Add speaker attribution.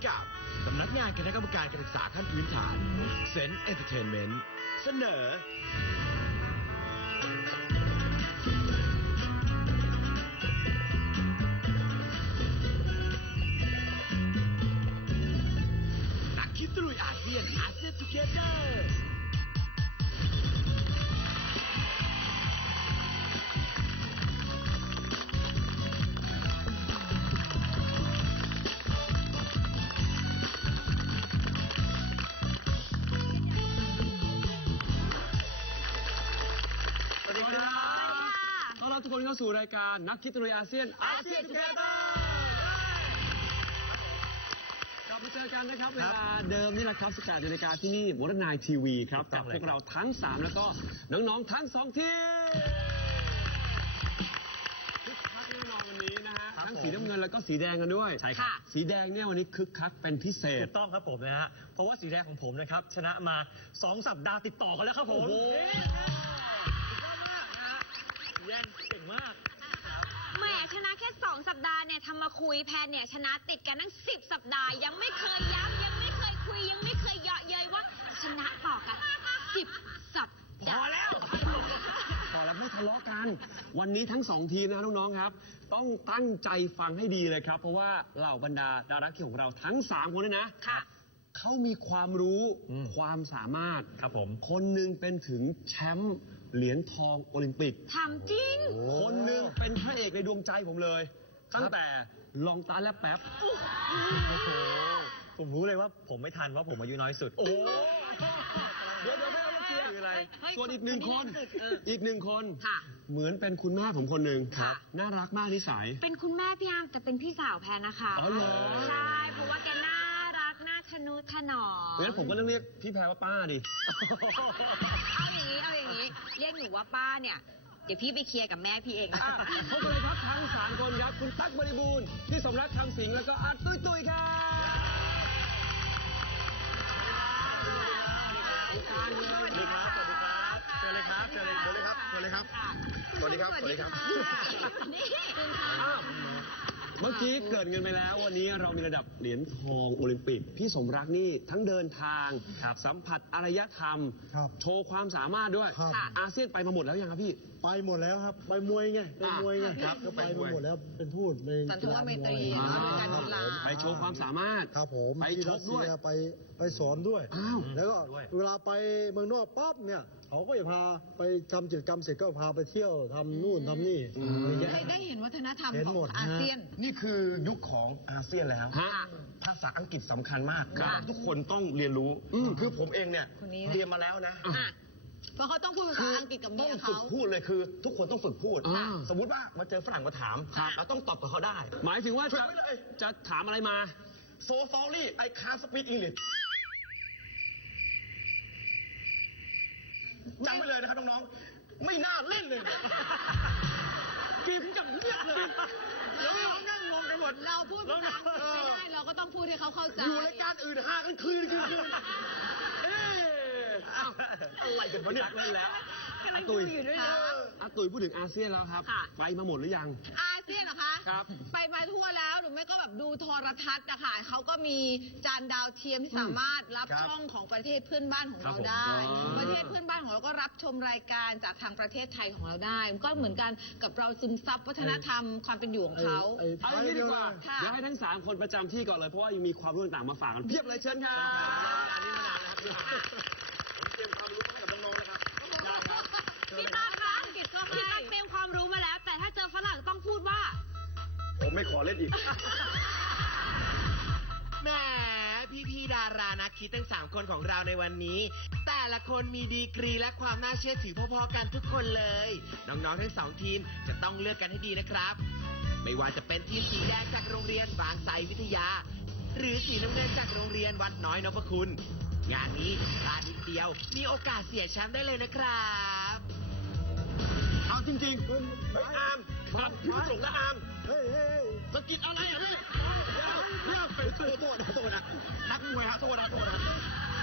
Speaker 1: กับสำนักงานคณะกรรมการการศึกษาขั้นพื้นฐานเซนต์เอนเตอร์เทนเมนต์เสนอนักคิดตลุยอาเซียนทูเกเตอร์
Speaker 2: ทุกคนเข้าสู่รายการนักคิดตลุยอาเซียนทูเกเตอร์กลับมาเจอกันนะครับเวลาเดิมนี่แหละครับ18 นาฬิกาที่นี่Modern Night TVครับกับพวกเราทั้ง3แล้วก็น้องๆทั้ง2ทีมคึกคักแน่นอนวันนี้นะฮะทั้งสีน้ำเงินแล้วก็สีแดงกันด้วยใช่ครับสีแดงเนี่ยวันนี้คึกคักเป็นพิเศษ
Speaker 3: ถูกต้องครับผมนะฮะเพราะว่าสีแดงของผมนะครับชนะมา2 สัปดาห์ติดต่อกันแล้วครับผมแย่งเก่งมาก
Speaker 4: แหมชนะแค่2 สัปดาห์เนี่ยทำมาคุยแพนเนี่ยชนะติดกันตั้ง10 สัปดาห์ยังไม่เคยย้ำยังไม่เคยคุยยังไม่เคยเยาะเย้ยว่าชนะต่อกัน10 สัปดาห์
Speaker 2: พอแล้วไม่ทะเลาะกันวันนี้ทั้ง2ทีมนะน้องๆครับต้องตั้งใจฟังให้ดีเลยครับเพราะว่าเหล่าบรรดาดาราคิวของเราทั้ง3คนเลยนะเขามีความรู้ความสามารถ
Speaker 3: ครับผม
Speaker 2: คนหนึ่งเป็นถึงแชมป์เหรียญทองโอลิมปิก
Speaker 4: ทำจริง
Speaker 2: คนหนึ่งเป็นพระเอกในดวงใจผมเลยตั้งแต่ลองตาและแป๊บ
Speaker 3: ผมรู้เลยว่าผมไม่ทันว่าผมอายุน้อยสุด
Speaker 2: โอ้เดี๋ยวไม่เอาเชียร์อะไรส่วนอีกหนึ่งคนเหมือนเป็นคุณแม่ผมคนหนึ่งน่ารักมากนิสัย
Speaker 4: เป็นคุณแม่พี่อาร์มแต่เป็นพี่สาวแพนนะคะ
Speaker 2: อ๋อเหรอ
Speaker 4: ใช่เพราะว่าแกน่ารักน่าทะนุถนอม
Speaker 2: งั้นผมก็ต้องเรียกพี่แพรว่าป้าดิ
Speaker 4: เอาอย่างนี้เรียกหนูว่าป้าเนี่ยเดี๋ยวพี่ไปเคลียร์กับแม่พี่เอง
Speaker 2: พบกันเลยครับทั้ง3 คนครับคุณตั๊กบริบูรณ์พี่สมรักคำสิงห์แล้วก็อาร์ตตุ้ยครับ
Speaker 3: สวัสดีครับเชิญเลยครับ
Speaker 2: เมื่อกี้เกิดเงินไปแล้ววันนี้เรามีระดับเหรียญทองโอลิมปิกพี่สมรักนี่ทั้งเดินทางสัมผัสอารยธรรมโชว์ความสามารถด้วยอาเซียนไปมาหมดแล้วยังครับพี่
Speaker 5: ไปหมดแล้วครับไปมวยไงครับก็ไปมาหมดแล้วเป็นทูตในกีฬามวย
Speaker 2: ไปโชว์ความสามารถ
Speaker 5: ครับผม
Speaker 2: ไปชกด้วย
Speaker 5: ไปสอนด้วยแล้วก็เวลาไปเมืองนอกปั๊บเนี่ยเขาก็จะพาไปทำกิจกรรมเสร็จก็พาไปเที่ยวทำนู่นทำนี่
Speaker 6: ได้เห็นวัฒนธรรมของอาเซียน
Speaker 1: นี่คือยุคของอาเซียนแล้วภาษาอังกฤษสำคัญมากทุกคนต้องเรียนรู้คือผมเองเนี่ยเรียนมาแล้วนะ
Speaker 6: เพราะเขาต้องพูดภาษาอังกฤษกับเมียเขา
Speaker 1: ต้องฝึกพูดเลยคือทุกคนต้องฝึกพูดสมมุติว่ามาเจอฝรั่งมาถามเราต้องตอบกับเขาได้
Speaker 2: หมายถึงว่าจะถามอะไรมา
Speaker 1: so sorry I can't speak English จำไว้เลยนะครับน้องๆไม่น่าเล่นเลย
Speaker 2: กินกับเงียบเลยแล้วเรานั่งงงกันหมด
Speaker 6: เราพูดภาษาอังกฤษไม่ได้เราก็ต้องพูดให้เขาเข้าใจ
Speaker 1: อยู่รายการอื่นหากันคืนอะไรกันวะเนี่ย
Speaker 2: เล่นแล้วอาตุยพูดถึงอาเซียนแล้วครับไปมาหมดหรือยัง
Speaker 6: อาเซียนเหรอคะ
Speaker 2: ครับ
Speaker 6: ไปมาทั่วแล้วหรือไม่ก็แบบดูโทรทัศน์นะคะเขาก็มีจานดาวเทียมที่สามารถรับช่องของประเทศเพื่อนบ้านของเราได้ประเทศเพื่อนบ้านของเราก็รับชมรายการจากทางประเทศไทยของเราได้ก็เหมือนกันกับเราซึมซับวัฒนธรรมความเป็นอยู่ของเขา
Speaker 2: เอาอย่างนี้ดีกว่าเดี๋ยวให้ทั้ง3 คนประจำที่ก่อนเลยเพราะว่ายังมีความรู้ต่างๆมาฝากกันเพียบเลยเชิญครับ
Speaker 1: เตรียมความรู้ให้กับน้องๆเลยครับ
Speaker 4: พี่ตั้งคะพี่ตั้งเตรียมความรู้มาแล้วแต่ถ้าเจอฝรั่งต้องพูดว่า
Speaker 1: ผมไม่ขอเล่นอีก
Speaker 7: แหมพี่ดารานักคิดทั้ง3 คนของเราในวันนี้แต่ละคนมีดีกรีและความน่าเชื่อถือพอๆกันทุกคนเลยน้องๆทั้ง2 ทีมจะต้องเลือกกันให้ดีนะครับไม่ว่าจะเป็นทีมสีแดงจากโรงเรียนบางไทรวิทยาหรือสีน้ำเงินจากโรงเรียนวัดน้อยนพคุณงานนี้พลาดนิดเดียวมีโอกาสเสียแชมป์ได้เลยนะครับ
Speaker 1: เอาจริงๆอาร์มครับพี่ส่งนะอาร์มสกิดอะไรอ่ะพี่เดี๋ยวเป็นโทษนะนักมวยฮะโทษนะ